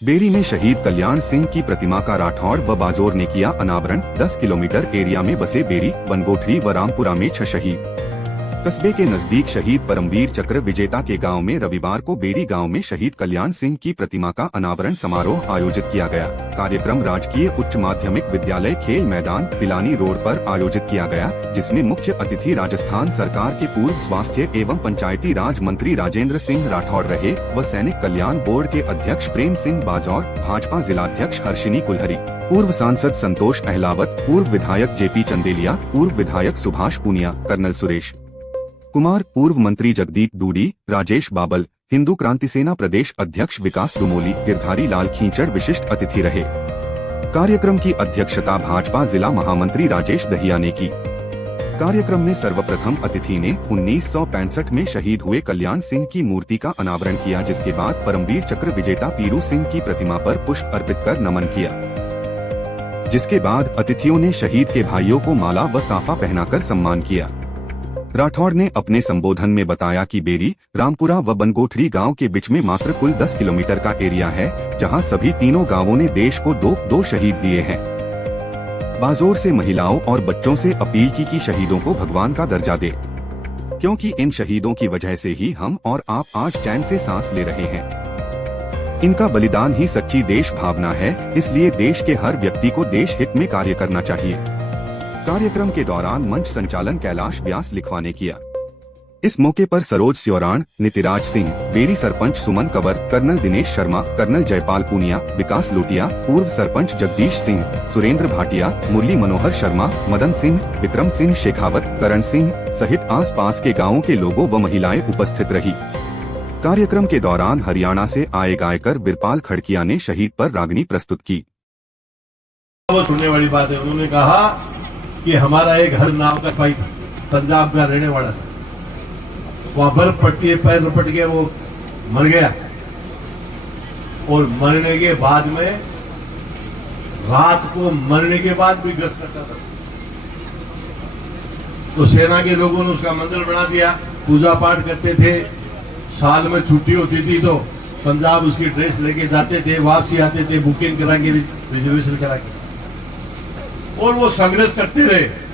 Berry में शहीद कल्याण सिंह की प्रतिमा का राठौड़ व बाजोर ने किया अनावरण। 10 किलोमीटर एरिया में बसे बेरी, बनगोठरी व रामपुरा में 6 शहीद। कस्बे के नजदीक शहीद परमवीर चक्र विजेता के गांव में रविवार को बेरी गांव में शहीद कल्याण सिंह की प्रतिमा का अनावरण समारोह आयोजित किया गया। कार्यक्रम राजकीय उच्च माध्यमिक विद्यालय खेल मैदान पिलानी रोड पर आयोजित किया गया, जिसमें मुख्य अतिथि राजस्थान सरकार के पूर्व स्वास्थ्य एवं पंचायती राज मंत्री राजेंद्र सिंह राठौड़ रहे व सैनिक कल्याण बोर्ड के अध्यक्ष प्रेम सिंह बाजौर, भाजपा जिलाध्यक्ष हर्षिनी कुलहरी, पूर्व सांसद संतोष अहलावत, पूर्व विधायक जेपी चंदेलिया, पूर्व विधायक सुभाष पूनिया, कर्नल सुरेश कुमार, पूर्व मंत्री जगदीप डूडी, राजेश बाबल, हिंदू क्रांति सेना प्रदेश अध्यक्ष विकास दुमोली, गिरधारी लाल खींचड़ विशिष्ट अतिथि रहे। कार्यक्रम की अध्यक्षता भाजपा जिला महामंत्री राजेश दहिया ने की। कार्यक्रम में सर्वप्रथम अतिथि ने 1965 में शहीद हुए कल्याण सिंह की मूर्ति का अनावरण किया, जिसके बाद परमवीर चक्र विजेता पीरू सिंह की प्रतिमा पर पुष्प अर्पित कर नमन किया। जिसके बाद अतिथियों ने शहीद के भाइयों को माला व साफा पहनाकर सम्मान किया। राठौड़ ने अपने संबोधन में बताया कि बेरी, रामपुरा व बनगोठरी गांव के बीच में मात्र कुल 10 किलोमीटर का एरिया है, जहां सभी तीनों गांवों ने देश को दो शहीद दिए हैं। बाजोर से महिलाओं और बच्चों से अपील की कि शहीदों को भगवान का दर्जा दे, क्योंकि इन शहीदों की वजह से ही हम और आप आज चैन से सांस ले रहे हैं। इनका बलिदान ही सच्ची देश भावना है, इसलिए देश के हर व्यक्ति को देश हित में कार्य करना चाहिए। कार्यक्रम के दौरान मंच संचालन कैलाश व्यास लिखवाने किया। इस मौके पर सरोज स्योराण, नितिराज सिंह, बेरी सरपंच सुमन कंवर, कर्नल दिनेश शर्मा, कर्नल जयपाल पूनिया, विकास लोटिया, पूर्व सरपंच जगदीश सिंह, सुरेंद्र भाटिया, मुरली मनोहर शर्मा, मदन सिंह, विक्रम सिंह शेखावत, करण सिंह सहित आसपास के गांवों के लोगों व महिलाएं उपस्थित रही। कार्यक्रम के दौरान हरियाणा से आए गायकर बिरपाल खड़किया ने शहीद पर रागनी प्रस्तुत की। सुनने वाली बात है, उन्होंने कहा कि हमारा एक हर नाम का भाई था, पंजाब का रहने वाला था, वहां बर्फ पड़ती है, पैर रपट गया, वो मर गया। और मरने के बाद में रात को मरने के बाद भी गश्त करता था। तो सेना के लोगों ने उसका मंदिर बना दिया, पूजा पाठ करते थे। साल में छुट्टी होती थी तो पंजाब उसकी ड्रेस लेके जाते थे, वापसी आते थे बुकिंग करा के, रिजर्वेशन करा के, और वो संघर्ष करते रहे।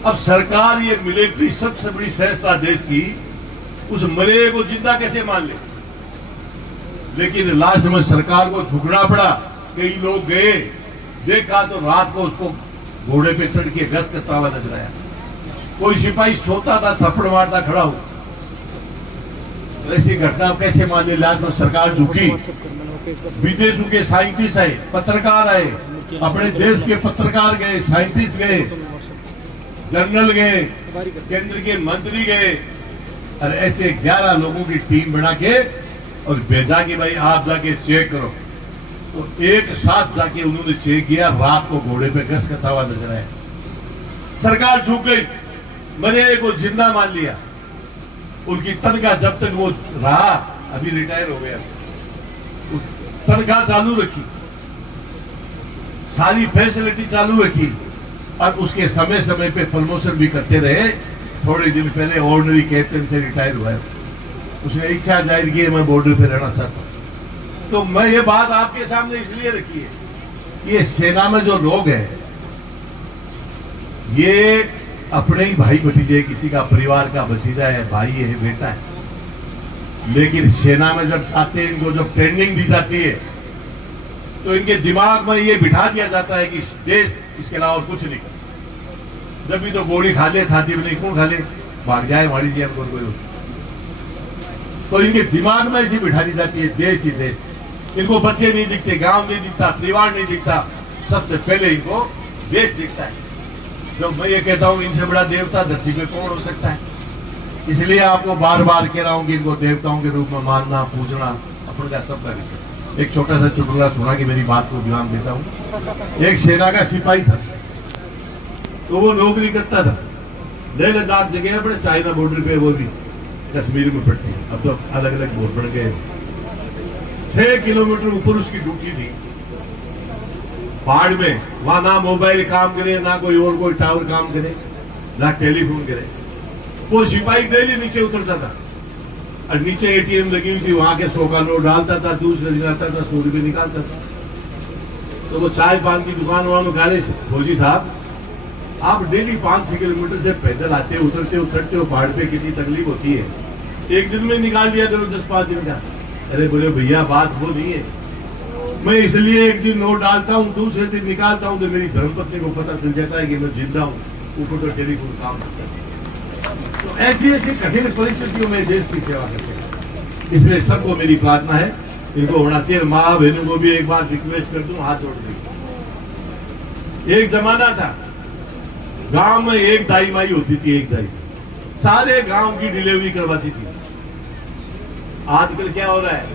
अब सरकार, ये मिलिट्री सबसे बड़ी संस्था देश की, उस मरे को जिंदा कैसे मान ले? लेकिन लास्ट में सरकार को झुकना पड़ा। कई लोग गए, देखा तो रात को उसको घोड़े पे चढ़ के गश्त करता हुआ नजर आया। कोई सिपाही सोता था, थप्पड़ मारता खड़ा हो। तो ऐसी घटना कैसे मान ले? लास्ट में सरकार झुकी। विदेशों के साइंटिस्ट आए, पत्रकार आए, अपने देश के पत्रकार गए, साइंटिस्ट गए, जनरल गए, केंद्र के मंत्री गए, और ऐसे 11 लोगों की टीम बना के और भेजा कि भाई आप जाके चेक करो। तो एक साथ जाके उन्होंने चेक किया, रात को घोड़े पे गश्त करता हुआ नजर आया। सरकार झुक गई, मरे को जिंदा मान लिया। उनकी तनख्वाह जब तक वो रहा, अभी रिटायर हो गया, तनख्वाह चालू रखी, सारी फैसिलिटी चालू रखी, और उसके समय समय पे प्रमोशन भी करते रहे। थोड़े दिन पहले ऑर्डिनरी कैप्टन से रिटायर हुआ है। उसने इच्छा जाहिर की मैं बॉर्डर पे रहना चाहता हूं। तो मैं ये बात आपके सामने इसलिए रखी है कि ये सेना में जो लोग हैं, ये अपने ही भाई भतीजे, किसी का परिवार का भतीजा है, भाई है, बेटा है, लेकिन सेना में जब जाते हैं, इनको जब ट्रेनिंग दी जाती है तो इनके दिमाग में ये बिठा दिया जाता है कि देश, इसके अलावा और कुछ नहीं। जब भी तो गोली खा ले, छाती में नहीं, कौन खा ले, भाग जाए हमारी जेब को कोई। तो इनके दिमाग में ऐसी बिठा दी जाती है, देश ही देश। इनको बच्चे नहीं दिखते, गांव नहीं दिखता, परिवार नहीं दिखता, सबसे पहले इनको देश दिखता है। जो मैं ये कहता हूं, इनसे बड़ा देवता धरती पे कौन हो सकता है? इसलिए आपको बार बार कह रहा हूं कि इनको देवताओं के रूप में मानना, पूजना अपन का सब करें। एक छोटा सा चुटकुला सुना के मेरी बात को विराम देता हूं। एक सेना का सिपाही था, तो वो नौकरी करता था लेह लद्दाख जगह, अपने चाइना बॉर्डर पे, वो भी कश्मीर में पड़ती है, अब तो अलग अलग बोर्ड पड़ गए। 6 किलोमीटर ऊपर उसकी ड्यूटी थी, पहाड़ में। वहां ना मोबाइल काम करे, ना कोई टावर काम करे, ना टेलीफोन करे। वो सिपाही डेली नीचे उतरता था, और नीचे एटीएम लगी हुई थी, वहां के 100 का नोट डालता था, दूसरे दिन आता था 100 रुपये निकालता था। तो वो चाय पान की दुकान वालों कह रहे फौजी साहब, आप डेली 5-6 किलोमीटर से पैदल आते हो, उतरते हो पहाड़ पे, कितनी तकलीफ होती है, एक दिन में निकाल दिया करो 10-5 दिन का। अरे बोले भैया बात वो नहीं है, मैं इसलिए एक दिन नोट डालता हूँ, दूसरे दिन निकालता हूँ तो मेरी धर्मपत्नी को पता चल जाता है कि मैं जिंदा हूँ, ऊपर तो टेलीफोन काम करता है। तो ऐसी ऐसी कठिन परिस्थितियों में देश की सेवा करते हैं। इसलिए सबको मेरी प्रार्थना है, इनको होना चाहिए। माँ बहनों को भी एक बार रिक्वेस्ट कर दूं, हाथ जोड़ दी। एक जमाना था, गांव में एक दाई माई होती थी, एक दाई सारे गांव की डिलीवरी करवाती थी। आजकल क्या हो रहा है,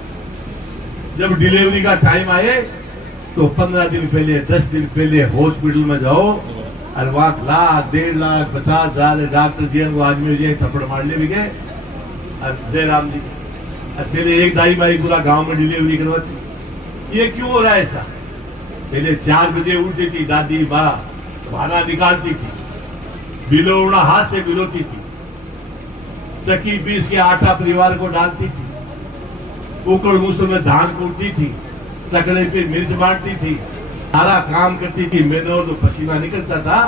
जब डिलीवरी का टाइम आए तो 15 दिन पहले 10 दिन पहले हॉस्पिटल में जाओ और वहां लाख 1.5 लाख 50,000 डॉक्टर जी वो आदमी जो थप्पड़ मारने भी गए। और जयराम जी पहले एक दाई माई पूरा गांव में डिलीवरी करवाती। ये क्यों हो रहा है ऐसा? पहले 4 बजे उठती थी दादी माँ, भाना निकालती थी, बिलोड़ा हाथ से बिलोती थी, चक्की पीस के आटा परिवार को डालती थी, कुकड़ मूसल में धान कूटती थी, चकले पे मिर्च बांटती थी, सारा काम करती थी। मैंने तो पसीना निकलता था,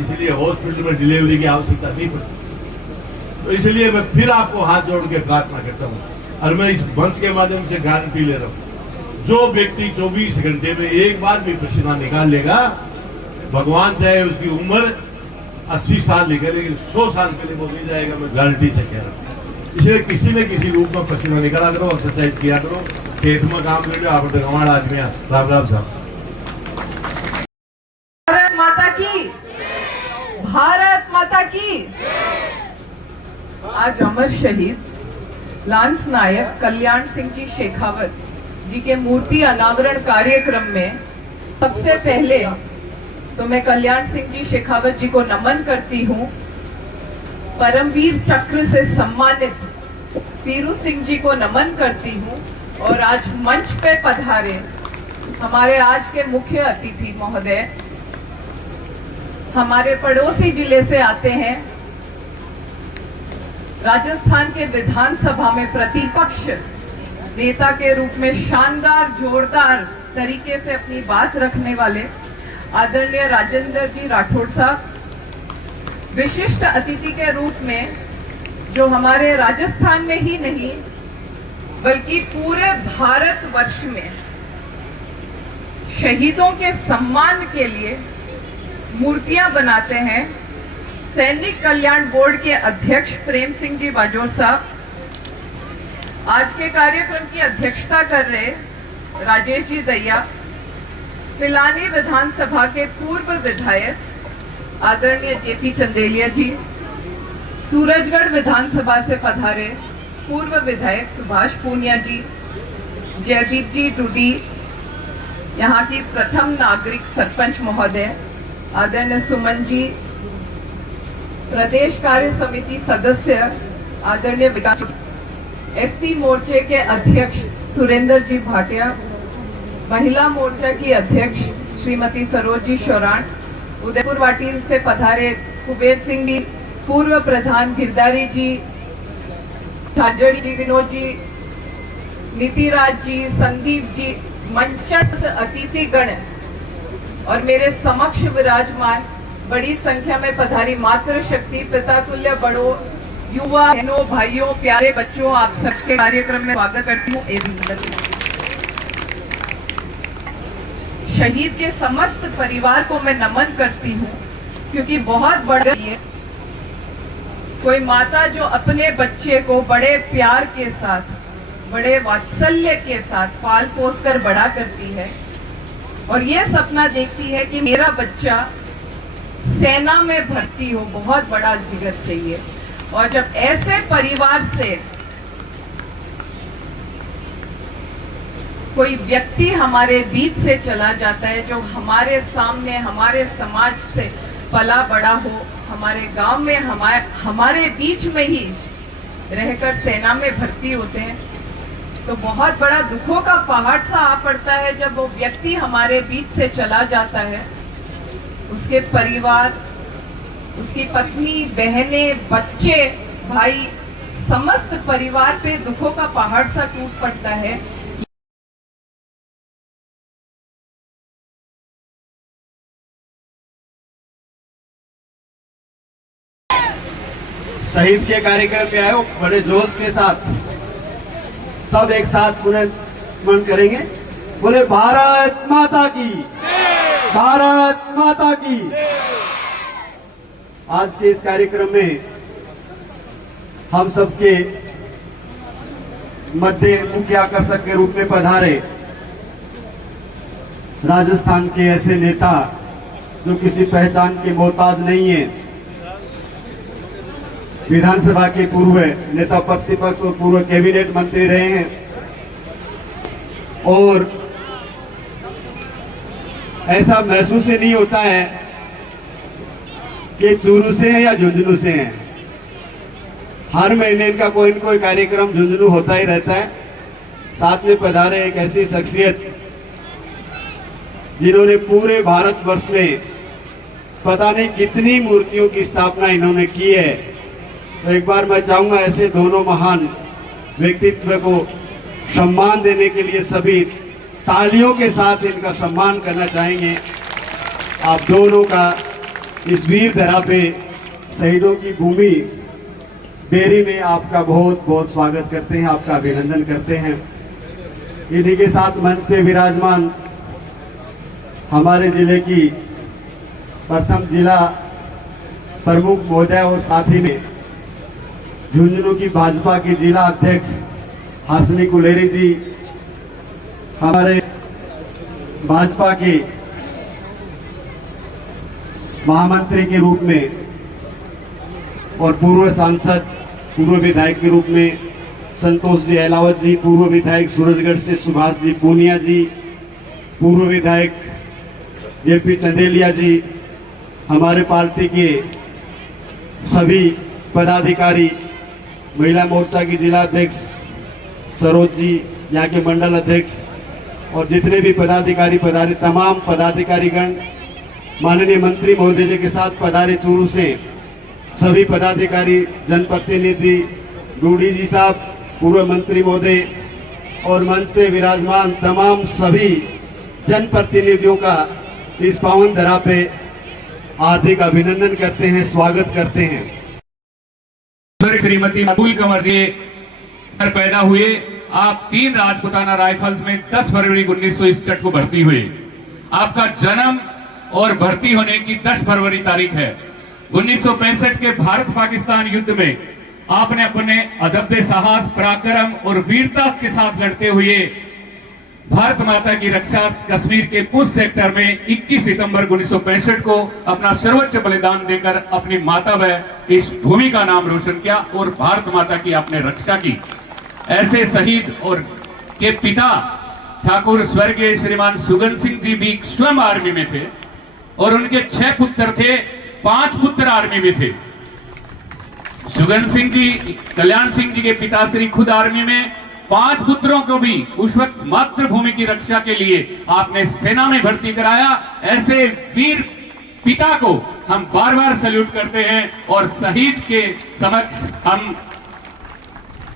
इसलिए हॉस्पिटल में डिलीवरी की आवश्यकता नहीं पड़ती। तो इसलिए मैं फिर आपको हाथ जोड़ के प्रार्थना करता हूँ, और मैं इस मंच के माध्यम से गारंटी ले रहा हूँ, जो व्यक्ति 24 घंटे में एक बार भी पसीना निकाल लेगा, भगवान चाहे उसकी उम्र 80 साल लिखे, लेकिन 100 साल पहले वो मिल जाएगा, मैं गारंटी से कह रहा हूँ। इसलिए किसी न किसी रूप में पसीना निकाला करो, एक्सरसाइज किया करो, खेत में काम करो। आप तो गंवाड़ आदमी है। राम राम साहब। भारत माता की, भारत माता की। आज अमर शहीद लांस नायक कल्याण सिंह जी शेखावत जी के मूर्ति अनावरण कार्यक्रम में सबसे पहले तो मैं कल्याण सिंह जी शेखावत जी को नमन करती हूँ। परमवीर चक्र से सम्मानित पीरू सिंह जी को नमन करती हूँ। और आज मंच पे पधारे हमारे आज के मुख्य अतिथि महोदय हमारे पड़ोसी जिले से आते हैं, राजस्थान के विधानसभा में प्रतिपक्ष नेता के रूप में शानदार जोरदार तरीके से अपनी बात रखने वाले आदरणीय राजेंद्र जी राठौड़ साहब, विशिष्ट अतिथि के रूप में जो हमारे राजस्थान में ही नहीं बल्कि पूरे भारतवर्ष में शहीदों के सम्मान के लिए मूर्तियां बनाते हैं, सैनिक कल्याण बोर्ड के अध्यक्ष प्रेम सिंह जी बाजोर साहब, आज के कार्यक्रम की अध्यक्षता कर रहे राजेश जी दैया, पिलानी विधानसभा के पूर्व विधायक आदरणीय जेपी चंदेलिया जी, सूरजगढ़ विधानसभा से पधारे पूर्व विधायक सुभाष पूनिया जी, जयदीप जी टूडी, यहाँ की प्रथम नागरिक सरपंच महोदय आदरणीय सुमन जी, प्रदेश कार्य समिति सदस्य आदरणीय विकास, एससी मोर्चे के अध्यक्ष सुरेंद्र जी भाटिया, महिला मोर्चा की अध्यक्ष श्रीमती सरोज जी शौरान, उदयपुर वाटिल से पधारे कुबेर सिंह जी, पूर्व प्रधान गिरधारी जी, झाजड़ी जी, विनोद जी, नीतिराज जी, संदीप जी, मंचस्थ अतिथिगण और मेरे समक्ष विराजमान बड़ी संख्या में पधारी मातृशक्ति, पितातुल्य बड़ों, युवा बहनों, भाइयों, प्यारे बच्चों, आप सबके कार्यक्रम में स्वागत करती हूँ। शहीद के समस्त परिवार को मैं नमन करती हूँ, क्योंकि बहुत बड़ा ये कोई माता जो अपने बच्चे को बड़े प्यार के साथ, बड़े वात्सल्य के साथ पाल पोस कर बड़ा करती है और ये सपना देखती है कि मेरा बच्चा सेना में भर्ती हो, बहुत बड़ा जिगर चाहिए। और जब ऐसे परिवार से कोई व्यक्ति हमारे बीच से चला जाता है, जो हमारे सामने हमारे समाज से पला बड़ा हो, हमारे गांव में हमारे बीच में ही रहकर सेना में भर्ती होते हैं, तो बहुत बड़ा दुखों का पहाड़ सा आ पड़ता है जब वो व्यक्ति हमारे बीच से चला जाता है। उसके परिवार, उसकी पत्नी, बहनें, बच्चे, भाई समस्त परिवार पे दुखों का पहाड़ सा टूट पड़ता है। शहीद के कार्यक्रम में आए हो, बड़े जोश के साथ सब एक साथ उन्हें स्मरण करेंगे। बोले भारत माता की, भारत माता की। आज के इस कार्यक्रम में हम सबके मध्य मुख्य आकर्षक के रूप में पधारे राजस्थान के ऐसे नेता जो किसी पहचान के मोहताज नहीं है, विधानसभा के पूर्व नेता प्रतिपक्ष और पूर्व कैबिनेट मंत्री रहे हैं और ऐसा महसूस ही नहीं होता है कि चूरू से हैं या झुंझुनू से हैं। हर महीने इनका कोई न कोई कार्यक्रम झुंझुनू होता ही रहता है। साथ में पधारे एक ऐसी शख्सियत जिन्होंने पूरे भारतवर्ष में पता नहीं कितनी मूर्तियों की स्थापना इन्होंने की है। तो एक बार मैं चाहूंगा ऐसे दोनों महान व्यक्तित्व को सम्मान देने के लिए सभी तालियों के साथ इनका सम्मान करना चाहेंगे। आप दोनों का इस वीर धरा पे शहीदों की भूमि बेरी में आपका बहुत बहुत स्वागत करते हैं, आपका अभिनंदन करते हैं। इन्हीं के साथ मंच पे विराजमान हमारे जिले की प्रथम जिला प्रमुख महोदय और साथ ही में झुंझुनू की भाजपा के जिला अध्यक्ष हासनी कुलेरी जी, हमारे भाजपा के महामंत्री के रूप में और पूर्व सांसद पूर्व विधायक के रूप में संतोष जी अहलावत जी, पूर्व विधायक सूरजगढ़ से सुभाष जी पूनिया जी, पूर्व विधायक जेपी चंदेलिया जी, हमारे पार्टी के सभी पदाधिकारी, महिला मोर्चा की जिला अध्यक्ष सरोज जी, यहाँ के मंडल अध्यक्ष और जितने भी पदाधिकारी पधारे, तमाम पदाधिकारीगण, माननीय मंत्री महोदय जी के साथ पधारे चूरू से सभी पदाधिकारी, जनप्रतिनिधि, डूडी जी साहब, पूर्व मंत्री महोदय और मंच पे विराजमान तमाम सभी जनप्रतिनिधियों का इस पावन धरा पे हार्दिक अभिनंदन करते हैं, स्वागत करते हैं। श्रीमती अबुल कमर जी पैदा हुए। आप 3 राजपुताना राइफल्स में 10 फरवरी 1961 को भर्ती हुए। आपका जन्म और भर्ती होने की 10 फरवरी तारीख है। 1965 के भारत पाकिस्तान युद्ध में आपने अपने अदब्य साहस, पराक्रम और वीरता के साथ लड़ते हुए भारत माता की रक्षा कश्मीर के पुंछ सेक्टर में 21 सितंबर 1965 को अपना सर्वोच्च बलिदान देकर अपनी माता व इस भूमि का नाम रोशन किया और भारत माता की आपने रक्षा की। ऐसे शहीद और के पिता ठाकुर स्वर्गीय श्रीमान सुगन सिंह जी भी स्वयं आर्मी में थे और उनके 6 पुत्र थे, 5 पुत्र आर्मी में थे। सुगन सिंह जी, कल्याण सिंह जी के पिताश्री खुद आर्मी में, 5 पुत्रों को भी उस वक्त मातृभूमि की रक्षा के लिए आपने सेना में भर्ती कराया। ऐसे वीर पिता को हम बार बार सैल्यूट करते हैं और शहीद के समक्ष हम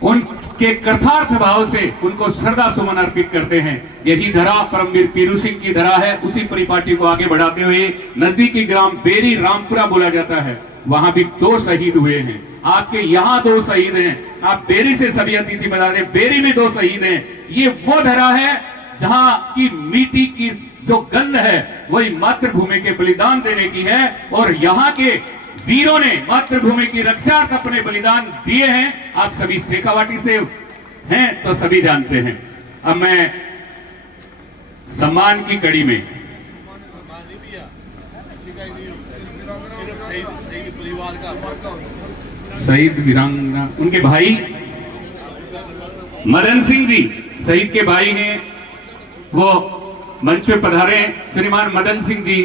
उनके कृतार्थ भाव से उनको श्रद्धा सुमन अर्पित करते हैं। यही धरा परमवीर पीरू सिंह की धरा है। उसी परिपाटी को आगे बढ़ाते हुए नजदीकी ग्राम बेरी रामपुरा बोला जाता है, वहां भी 2 शहीद हुए हैं। आपके यहाँ 2 शहीद हैं। आप बेरी से सभी अतिथि बता दें, बेरी में 2 शहीद हैं। ये वो धरा है जहां की मिट्टी की जो गंध है वही मातृभूमि के बलिदान देने की है और यहाँ के वीरों ने मातृभूमि की रक्षा अपने बलिदान दिए हैं। आप सभी शेखावाटी से हैं तो सभी जानते हैं। अब मैं सम्मान की कड़ी में शहीद वीरांगना, उनके भाई मदन सिंह जी शहीद के भाई हैं, वो मंच पे पधारे। श्रीमान मदन सिंह जी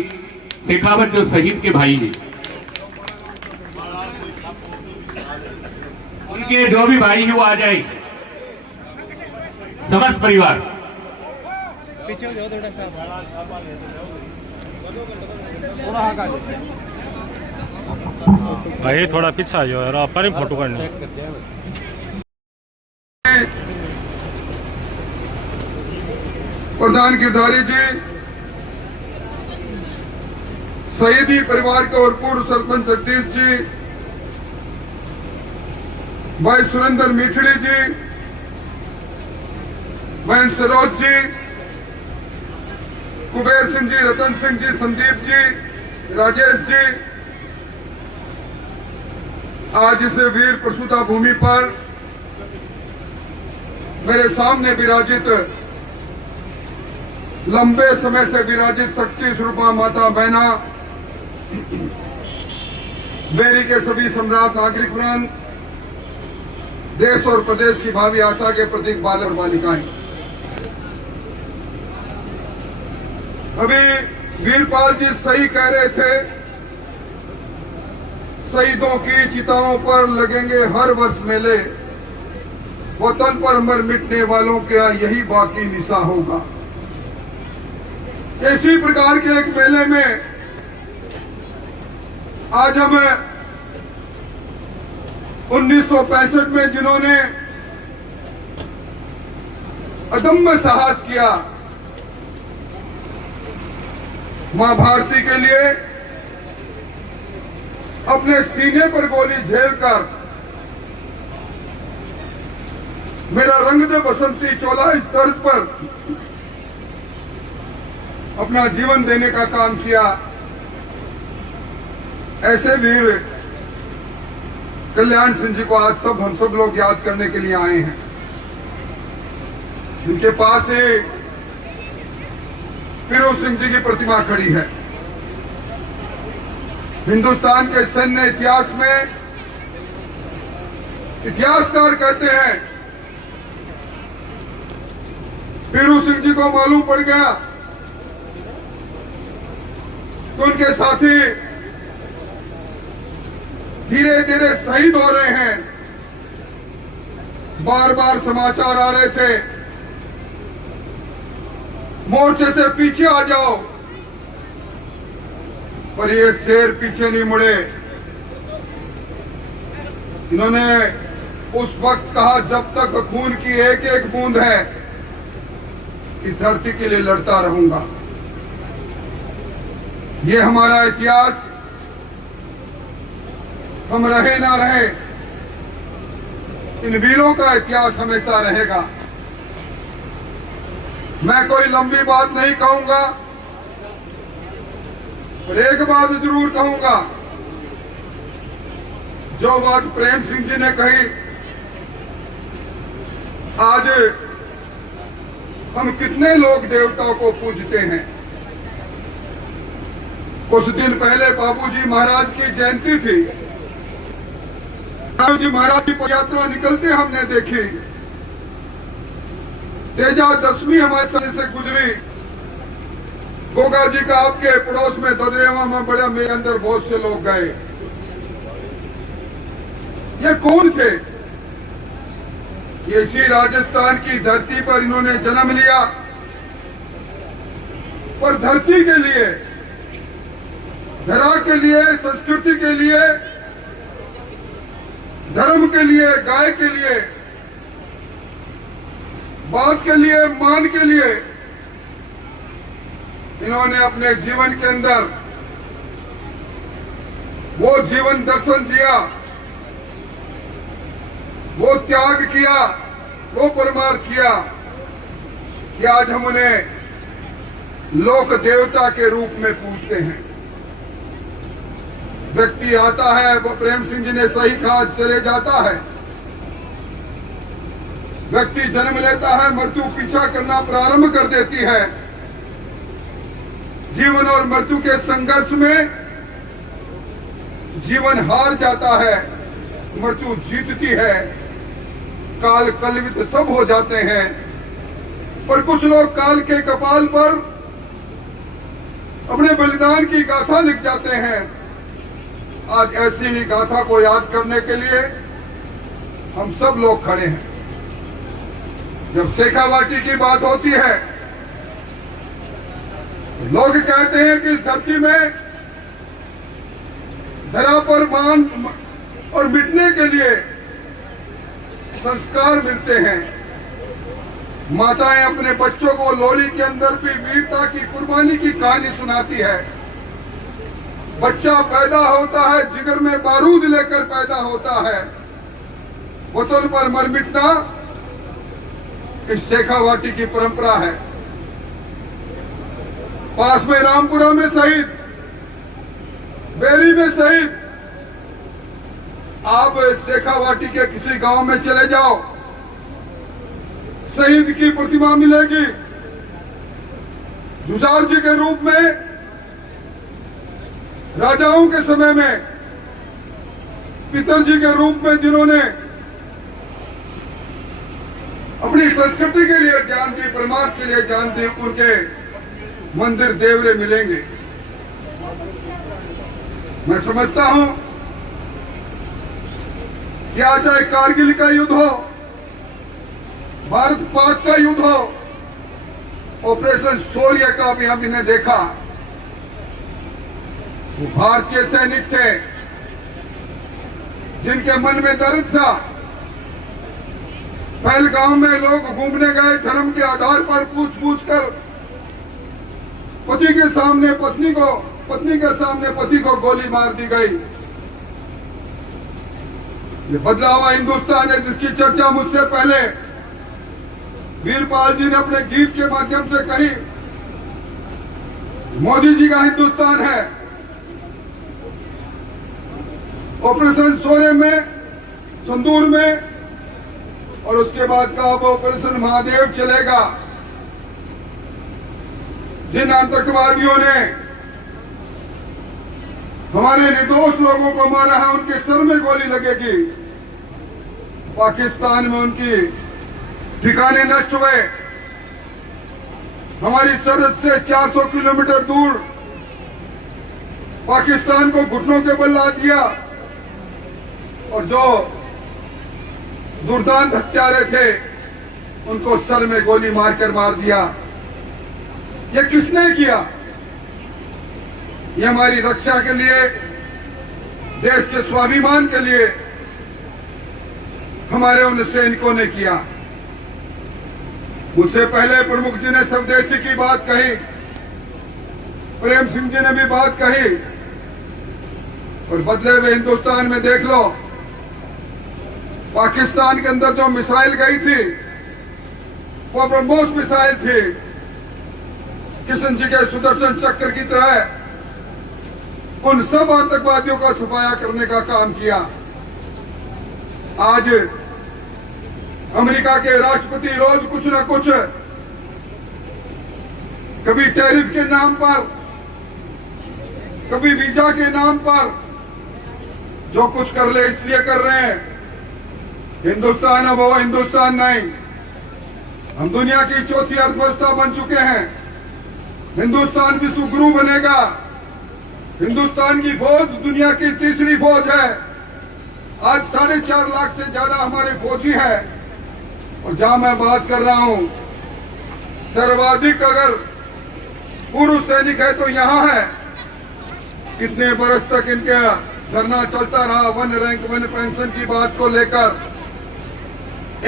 शेखावत जो शहीद के भाई हैं, उनके जो भी भाई हैं वो आ जाए, समस्त परिवार। भाई थोड़ा पीछे आ जाओ यार, आपका नहीं फोटो करना। प्रधान गिरधारी जी, सईदी परिवार के और पूर्व सरपंच जगदीश जी, भाई सुरेंद्र मीठड़ी जी, बहन सरोज जी, कुबेर सिंह जी, रतन सिंह जी, संदीप जी, राजेश जी, आज इस वीर प्रसूता भूमि पर मेरे सामने विराजित, लंबे समय से विराजित शक्ति स्वरूपा माता बहना, बेरी के सभी सम्राट नागरिक वृंद, देश और प्रदेश की भावी आशा के प्रतीक बालक और बालिकाएं, अभी वीरपाल जी सही कह रहे थे, शहीदों की चिताओं पर लगेंगे हर वर्ष मेले, वतन पर मर मिटने वालों का यही बाकी निशा होगा। इसी प्रकार के एक मेले में आज हम 1965 में जिन्होंने अदम्य साहस किया, मां भारती के लिए अपने सीने पर गोली झेलकर मेरा रंग दे बसंती चोला इस दर्द पर अपना जीवन देने का काम किया, ऐसे वीर कल्याण सिंह जी को आज हम सब लोग याद करने के लिए आए हैं, जिनके पास फिरोज सिंह जी की प्रतिमा खड़ी है। हिंदुस्तान के सैन्य इतिहास में इतिहासकार कहते हैं, फिरोज सिंह जी को मालूम पड़ गया तो उनके साथी धीरे धीरे शहीद हो रहे हैं। बार बार समाचार आ रहे थे, मोर्चे से पीछे आ जाओ, पर ये शेर पीछे नहीं मुड़े। इन्होंने उस वक्त कहा, जब तक खून की एक एक बूंद है, इस धरती के लिए लड़ता रहूंगा। ये हमारा इतिहास, हम रहे ना रहे, इन वीरों का इतिहास हमेशा रहेगा। मैं कोई लंबी बात नहीं कहूंगा, पर एक बात जरूर कहूंगा, जो बात प्रेम सिंह जी ने कही, आज हम कितने लोग देवताओं को पूजते हैं। कुछ दिन पहले बाबूजी महाराज की जयंती थी, बाबूजी महाराज की पदयात्रा निकलते हमने देखी। तेजा दसवीं हमारे सामने से गुजरी। गोगा जी का आपके पड़ोस में ददरेवा में बड़ा, मेरे अंदर बहुत से लोग गए। ये कौन थे? ये इसी राजस्थान की धरती पर इन्होंने जन्म लिया, पर धरती के लिए, धरा के लिए, संस्कृति के लिए, धर्म के लिए, गाय के लिए, बात के लिए, मान के लिए इन्होंने अपने जीवन के अंदर वो जीवन दर्शन जिया, वो त्याग किया, वो परमार्थ किया कि आज हम उन्हें लोक देवता के रूप में पूजते हैं। व्यक्ति आता है, वो प्रेम सिंह जी ने सही कहा, चले जाता है। व्यक्ति जन्म लेता है, मृत्यु पीछा करना प्रारंभ कर देती है। जीवन और मृत्यु के संघर्ष में जीवन हार जाता है, मृत्यु जीतती है। काल कलवित सब हो जाते हैं, पर कुछ लोग काल के कपाल पर अपने बलिदान की गाथा लिख जाते हैं। आज ऐसी ही गाथा को याद करने के लिए हम सब लोग खड़े हैं। जब शेखावाटी की बात होती है, लोग कहते हैं कि इस धरती में धरा पर मान और मिटने के लिए संस्कार मिलते हैं। माताएं अपने बच्चों को लोरी के अंदर भी वीरता की कुर्बानी की कहानी सुनाती है। बच्चा पैदा होता है, जिगर में बारूद लेकर पैदा होता है। वतन पर मर मिटना इस शेखावाटी की परंपरा है। पास में रामपुरा में शहीद, बेरी में शहीद। आप शेखावाटी के किसी गांव में चले जाओ, शहीद की प्रतिमा मिलेगी। जुझार जी के रूप में राजाओं के समय में, पितरजी के रूप में जिन्होंने अपनी संस्कृति के लिए जान दी, परमार्थ के लिए जान दी, उनके मंदिर देवरे मिलेंगे। मैं समझता हूं कि आज चाहे कारगिल का युद्ध हो, भारत पाक का युद्ध हो, ऑपरेशन शौर्य का भी हमने देखा। वो भारतीय सैनिक थे जिनके मन में दर्द था। पहलगाम में लोग घूमने गए, धर्म के आधार पर पूछ कर पति के सामने पत्नी को, पत्नी के सामने पति को गोली मार दी गई। ये बदला हुआ हिंदुस्तान है जिसकी चर्चा मुझसे पहले वीरपाल जी ने अपने गीत के माध्यम से कही। मोदी जी का हिंदुस्तान है। ऑपरेशन शौर्य में, संदूर में, और उसके बाद का अब ऑपरेशन महादेव चलेगा। जिन आतंकवादियों ने हमारे निर्दोष लोगों को मारा है, उनके सर में गोली लगेगी। पाकिस्तान में उनकी ठिकाने नष्ट हुए। हमारी सरहद से 400 किलोमीटर दूर पाकिस्तान को घुटनों के बल ला दिया, और जो दुर्दांत हत्यारे थे उनको सर में गोली मारकर मार दिया। ये किसने किया? ये हमारी रक्षा के लिए, देश के स्वाभिमान के लिए हमारे उन सैनिकों ने किया। मुझसे पहले प्रमुख जी ने स्वदेशी की बात कही, प्रेम सिंह जी ने भी बात कही, और बदले हुए हिंदुस्तान में देख लो, पाकिस्तान के अंदर जो मिसाइल गई थी वो ब्रह्मोस मिसाइल थी। किशन जी के सुदर्शन चक्र की तरह उन सब आतंकवादियों का सफाया करने का काम किया। आज अमेरिका के राष्ट्रपति रोज कुछ न कुछ, कभी टैरिफ के नाम पर, कभी वीजा के नाम पर, जो कुछ कर ले इसलिए कर रहे हैं। हिंदुस्तान अब वो हिंदुस्तान नहीं। हम दुनिया की चौथी अर्थव्यवस्था बन चुके हैं। हिंदुस्तान विश्व गुरु बनेगा। हिंदुस्तान की फौज दुनिया की तीसरी फौज है। आज 4.5 लाख से ज्यादा हमारे फौजी हैं, और जहां मैं बात कर रहा हूं, सर्वाधिक अगर पुरुष सैनिक है तो यहां है। कितने बरस तक इनके धरना चलता रहा वन रैंक वन पेंशन की बात को लेकर।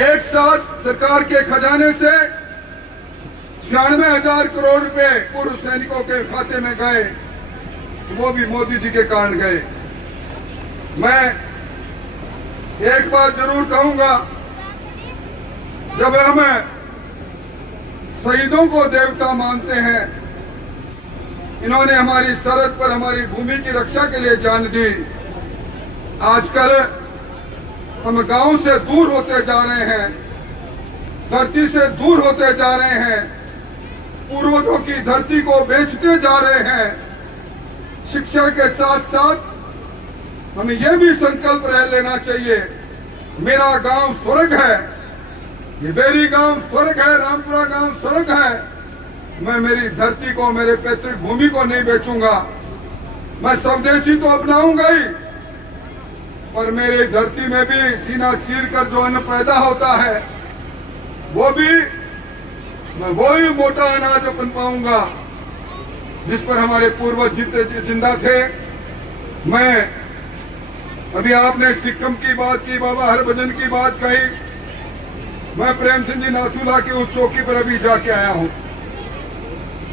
एक साथ सरकार के खजाने से 96,000 करोड़ रुपए पूर्व सैनिकों के खाते में गए, वो भी मोदी जी के कारण गए। मैं एक बात जरूर कहूंगा, जब हम शहीदों को देवता मानते हैं, इन्होंने हमारी सरहद पर हमारी भूमि की रक्षा के लिए जान दी। आजकल हम गांव से दूर होते जा रहे हैं, धरती से दूर होते जा रहे हैं, पूर्वजों की धरती को बेचते जा रहे हैं। शिक्षा के साथ साथ हमें यह भी संकल्प रह लेना चाहिए, मेरा गांव स्वर्ग है, ये बेरी गांव स्वर्ग है, रामपुरा गांव स्वर्ग है। मैं मेरी धरती को, मेरे पैतृक भूमि को नहीं बेचूंगा। मैं स्वदेशी तो अपनाऊंगा ही, पर मेरी धरती में भी सीना चीर कर जो अन्न पैदा होता है, वो भी मैं वही मोटा अनाज अपन पाऊंगा जिस पर हमारे पूर्वज जिंदा थे। मैं अभी आपने सिक्किम की बात की, बाबा हरभजन की बात कही, मैं प्रेम सिंह जी नाथूला की उस चौकी पर अभी जाके आया हूं।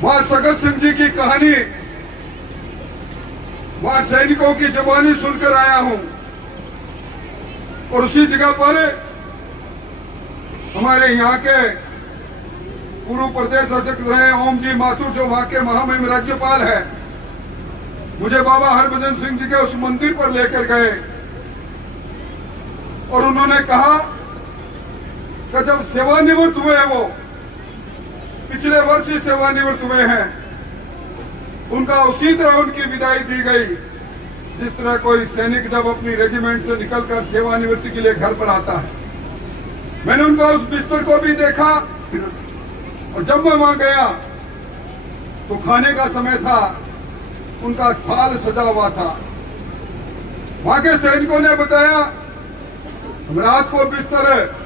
वहां सगत सिंह जी की कहानी, वहां सैनिकों की जुबानी सुनकर आया हूं। और उसी जगह पर हमारे यहाँ के पूर्व प्रदेश अध्यक्ष रहे ओम जी माथुर, जो वहां के महामहिम राज्यपाल है, मुझे बाबा हरभजन सिंह जी के उस मंदिर पर लेकर गए और उन्होंने कहा कि जब सेवानिवृत्त हुए, वो पिछले वर्ष ही सेवानिवृत्त हुए हैं, उनका उसी तरह उनकी विदाई दी गई जिस तरह कोई सैनिक जब अपनी रेजिमेंट से निकलकर सेवानिवृत्ति के लिए घर पर आता है। मैंने उनका उस बिस्तर को भी देखा और जब मैं वहां गया तो खाने का समय था, उनका थाल सजा हुआ था। वहां के सैनिकों ने बताया, हम रात को बिस्तर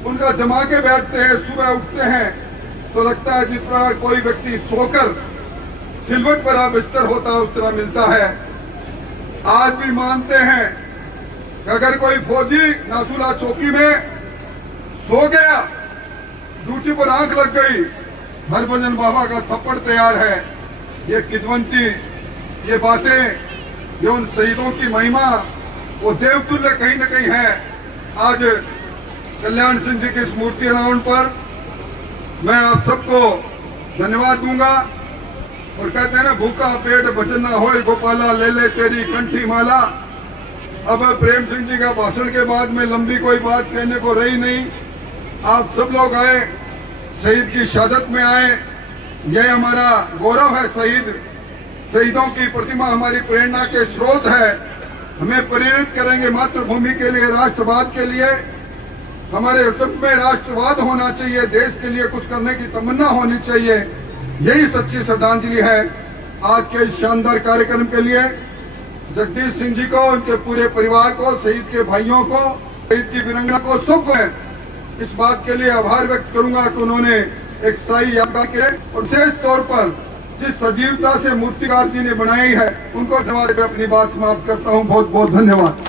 उनका जमा के बैठते हैं, सुबह उठते हैं तो लगता है जिस प्रकार कोई व्यक्ति सोकर सिलवट पर बिस्तर होता है उस तरह मिलता है। आज भी मानते हैं कि अगर कोई फौजी नाथूला चौकी में सो गया, ड्यूटी पर आंख लग गई, हरभजन बाबा का थप्पड़ तैयार है। ये किदवंती, ये बातें, ये उन शहीदों की महिमा, वो देवतुल्य कहीं न कहीं है। आज कल्याण सिंह जी की स्मृति अनावरण पर मैं आप सबको धन्यवाद दूंगा। और कहते हैं ना, भूखा पेट भजन ना होए गोपाला, ले ले तेरी कंठी माला। अब प्रेम सिंह जी का भाषण के बाद में लंबी कोई बात कहने को रही नहीं। आप सब लोग आए, शहीद की शहादत में आए, यह हमारा गौरव है। शहीदों की प्रतिमा हमारी प्रेरणा के स्रोत है, हमें प्रेरित करेंगे मातृभूमि के लिए, राष्ट्रवाद के लिए। हमारे सब में राष्ट्रवाद होना चाहिए, देश के लिए कुछ करने की तमन्ना होनी चाहिए, यही सच्ची श्रद्धांजलि है। आज के इस शानदार कार्यक्रम के लिए जगदीश सिंह जी को, उनके पूरे परिवार को, शहीद के भाइयों को, शहीद की वीरांगना को, सबको इस बात के लिए आभार व्यक्त करूंगा कि उन्होंने एक स्थायी यादगार के और विशेष तौर पर जिस सजीवता से मूर्तिकार जी ने बनाई है, उनको धन्यवाद देकर अपनी बात समाप्त करता हूं। बहुत बहुत धन्यवाद।